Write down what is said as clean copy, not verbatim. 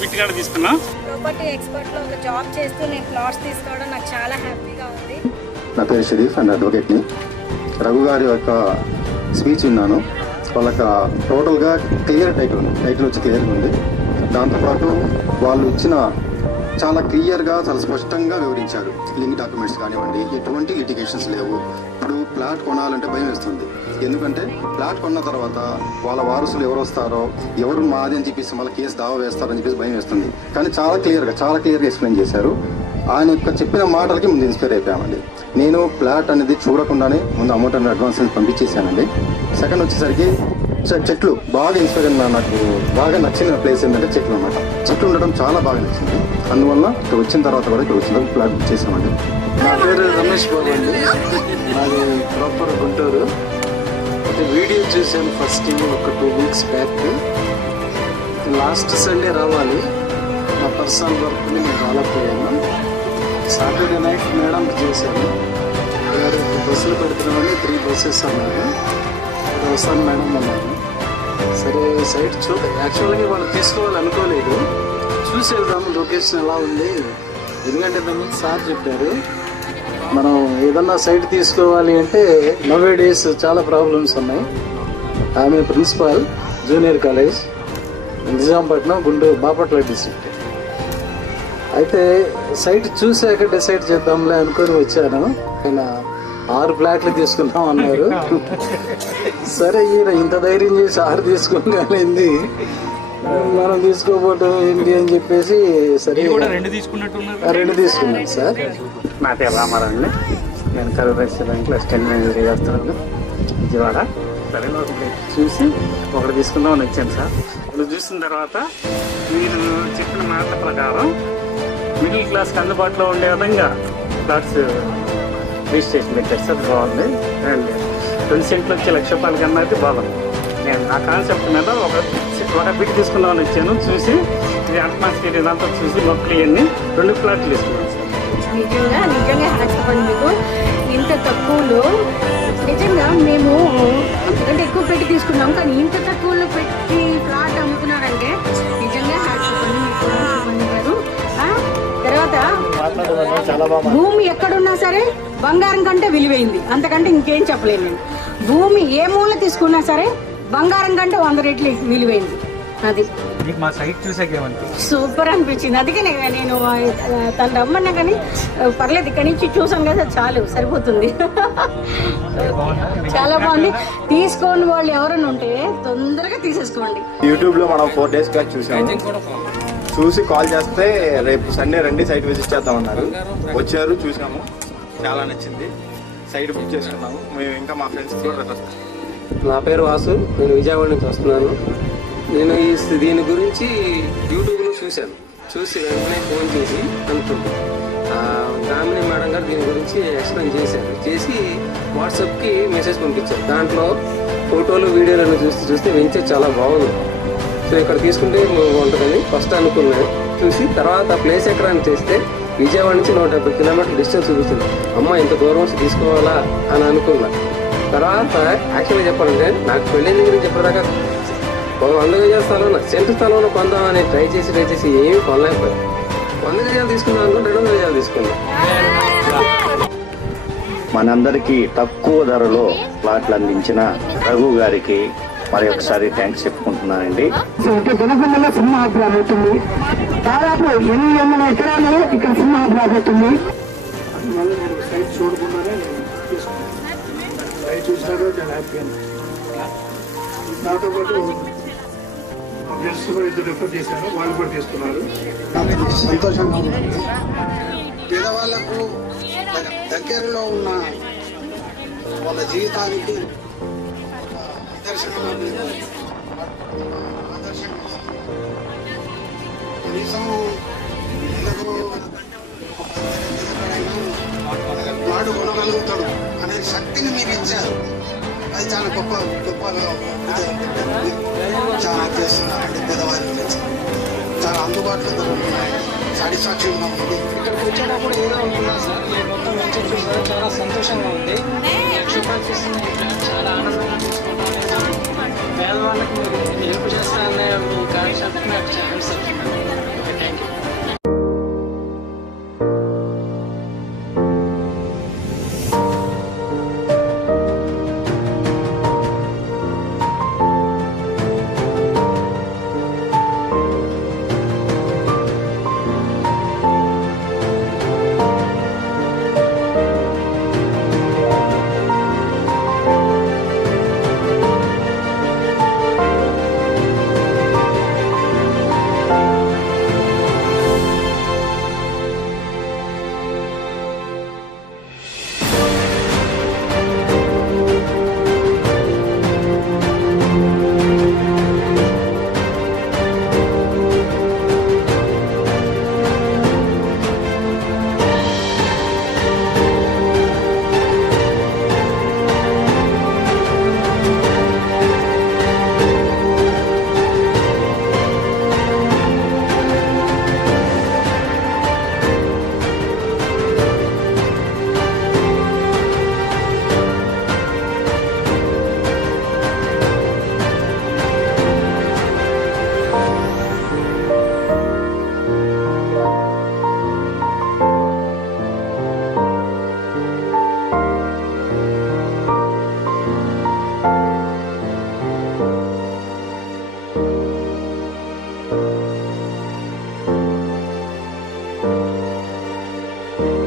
Bit కాడ తీసుకున్నాం. Property expert లో ఒక జాబ్ చేస్తూ నేను ప్లాట్స్ తీసుకోవడం నాకు చాలా హ్యాపీగా ఉంది. నా పేరు షరీఫ్ అండ్ అడ్వకేట్ని. రఘు గారి యొక్క స్పీచ్ విన్నాను. వాళ్ళకి టోటల్గా క్లియర్ టైటిల్ వచ్చి క్లియర్గా ఉంది. దాంతోపాటు వాళ్ళు ఇచ్చిన చాలా క్లియర్గా చాలా స్పష్టంగా వివరించారు. లింక్ డాక్యుమెంట్స్ కానివ్వండి, ఎటువంటి లిటిగేషన్స్ లేవు. ఇప్పుడు ప్లాట్ కొనాలంటే భయం వేస్తుంది. ఎందుకంటే ప్లాట్ కొన్న తర్వాత వాళ్ళ వారసులు ఎవరు వస్తారో, ఎవరు మాది అని చెప్పేసి మళ్ళీ కేసు దావా వేస్తారని చెప్పేసి భయం వేస్తుంది. కానీ చాలా క్లియర్గా ఎక్స్ప్లెయిన్ చేశారు. ఆయన యొక్క చెప్పిన మాటలకి ముందు ఇన్స్పైర్ అయిపోయామండి. నేను ఫ్లాట్ అనేది చూడకుండానే ముందు అమౌంట్ అనేది అడ్వాన్స్ అనేది పంపించేసానండి. సెకండ్ వచ్చేసరికి చెట్లు బాగా ఇన్స్పైర్ అయిన, నాకు బాగా నచ్చిన ప్లేస్ ఏంటంటే చెట్లు అనమాట. చెట్లు ఉండడం చాలా బాగా నచ్చింది. అందువల్ల ఇక్కడ వచ్చిన తర్వాత కూడా ఇక్కడ వచ్చిన ఫ్లాట్ బుక్ చేసామండి. నా పేరు రమేష్ బాబు అండి. నాది ప్రాపర్ గుంటూరు. అయితే వీడియో చూసాను ఫస్ట్ ఒక 2 వీక్స్ బ్యాక్. లాస్ట్ సండే రావాలి, నా పర్సనల్ వర్క్ని నేను రాలేకపోయాను. సాటర్డే నైట్ మేడంకి చేశాను. బస్సులు పెడుతున్నామని 3 బస్సెస్ అన్నాను. వస్తాను మేడం అన్నాను. సరే సైట్ యాక్చువల్గా వాళ్ళు తీసుకోవాలనుకోలేదు, చూసి వెళ్దాము లొకేషన్ ఎలా ఉంది. ఎందుకంటే దాని సార్ చెప్పారు, మనం ఏదన్నా సైట్ తీసుకోవాలి అంటే నవే డేస్ చాలా ప్రాబ్లమ్స్ ఉన్నాయి. ఆమె principal junior college Nizampatnam, Guntur, Bapatla district. అయితే సైట్ చూసాక డిసైడ్ చేద్దాంలే అనుకొని వచ్చాను. ఆయన 6 ఫ్లాట్లు తీసుకుందాం అన్నారు. సరే ఈయన ఇంత ధైర్యం చేసి 6 తీసుకోగలింది, మనం తీసుకోబోటం ఏంటి అని చెప్పేసి సరే 2 తీసుకున్నాం సార్. నా పేరు రామారావు అండి. నేను కరూర్ రైల్వే బ్యాంక్లో అసిస్టెంట్ మేనేజర్ చేస్తున్నాను, విజయవాడ. సరే చూసి ఒకటి తీసుకుందామని వచ్చాను సార్. ఇప్పుడు చూసిన తర్వాత మీరు చెప్పిన మాటల ప్రకారం మిడిల్ క్లాస్కి అందుబాటులో ఉండే విధంగా ఫ్లాట్స్ రిజిస్ట్రేషన్ పెట్టారు సార్. బాగుంది. 2 సెంట్లు వచ్చే ₹1,00,000 కన్నా అయితే బాగుంది. నేను ఆ కాన్సెప్ట్ మీద ఒక బిట్ తీసుకుందామని వచ్చాను. చూసి ఇది అట్మాస్ఫియర్ ఇదంతా చూసి మొక్కలు ఇవన్నీ 2 ఫ్లాట్లు తీసుకున్నాను సార్. నిజంగా హ్యాపీ మీకు. ఇంత తక్కువలో నిజంగా మేము అంతకంటే ఎక్కువ పెట్టి తీసుకున్నాం, కానీ ఇంత తక్కువలో పెట్టి ఫ్లాట్ అమ్ముకున్నారంటే నిజంగా హ్యాపీ మీకు. తర్వాత భూమి ఎక్కడున్నా సరే బంగారం కంటే విలువైంది, అంతకంటే ఇంకేం చెప్పలేను నేను. భూమి ఏ మూల తీసుకున్నా సరే బంగారం కంటే 100 రెట్లు విలువైంది. అది మా సైట్ చూసాక సూపర్ అనిపించింది. అందుకే నేను తను రమ్మన్నా కానీ పర్లేదు, ఇక్కడి నుంచి చూసాం కదా చాలు, సరిపోతుంది. చాలా బాగుంది. తీసుకోని వాళ్ళు ఎవరైనా ఉంటే తొందరగా తీసేసుకోండి. యూట్యూబ్ లో మనం 4 days బ్యాక్ చూసాము. చూసి కాల్ చేస్తే రేపు సండే రండి సైట్ విజిట్ చేద్దామన్నారు. వచ్చారు, చూసాము, చాలా నచ్చింది. సైట్ బుక్ చేసుకున్నాము. మేము ఇంకా మా ఫ్రెండ్స్ కూడా రెఫర్. నా పేరు వాసు, నేను విజయవాడ నుంచి వస్తున్నాను. నేను దీని గురించి యూట్యూబ్లో చూసి వెంటనే ఫోన్ చేసి అనుకుంటున్నాను. గామిని మేడం గారు దీని గురించి ఎక్స్ప్లెయిన్ చేసి వాట్సాప్కి మెసేజ్ పంపించారు. దాంట్లో ఫోటోలు వీడియోలను చూస్తే వెంచర్ చాలా బాగుంది. సో ఇక్కడ తీసుకుంటే ఉంటుందని ఫస్ట్ అనుకున్నాను. చూసి తర్వాత ప్లేస్ ఎక్కడ అని చేస్తే విజయవాడ నుంచి 170 కిలోమీటర్ల డిస్టెన్స్ చూపిస్తుంది. అమ్మ ఇంత దూరం వచ్చి తీసుకోవాలా అని అనుకున్నా. తర్వాత యాక్చువల్గా చెప్పాలంటే నాకు పెళ్లి గురించి చెప్పేదాకా 100 గజాల స్థలంలో సెంటర్ స్థలంలో కొందామని ట్రై చేసి ఏమీ కొనలేకపోయాను. 100 గజాలు తీసుకున్నాను అనుకుంటే 200 గజాలు తీసుకున్నాను. మనందరికీ తక్కువ ధరలో ప్లాట్లు అందించిన రఘు గారికి మరి ఒకసారి థ్యాంక్స్ చెప్పుకుంటున్నానండి. జనపల్లిలో సింహాపు రాబోతుంది. దాదాపు 800 ఎకరాలలో ఇక్కడ సింహాపు రాబోతుంది. సైట్ చూడకుండానే సైట్ చూసినాక చాలా హ్యాపీ అండి. నాతో పాటు ఫ్రెండ్స్ కూడా 2 రిఫర్ చేశాను, వాళ్ళు కూడా తీసుకున్నారు. సంతోషంగా ఉంది. పేదవాళ్లకు దగ్గరలో ఉన్న వాళ్ళ జీవితానికి కనీసం వాడు కొనగలుగుతాడు అనే శక్తిని మీకు ఇచ్చారు. అది చాలా గొప్పగా చాలా చేస్తున్నారండి. పేదవారి గురించి చాలా అందుబాటులో దొరుకుతున్నాయి. సాటిస్ఫాక్షన్గా ఉంది. ఇక్కడికి వచ్చేటప్పుడు ఏదో ఉందా సార్, మొత్తం వెంచర్ చూసారు, చాలా సంతోషంగా ఉంది. ₹1,00,000 చూస్తున్నాయి, చాలా ఆనందంగా చూసుకుంటాం. పేదవాళ్ళకి మీరు హెల్ప్ చేస్తారనే మీ కాన్సెప్ట్ నాకు చాలా థ్యాంక్ యూ.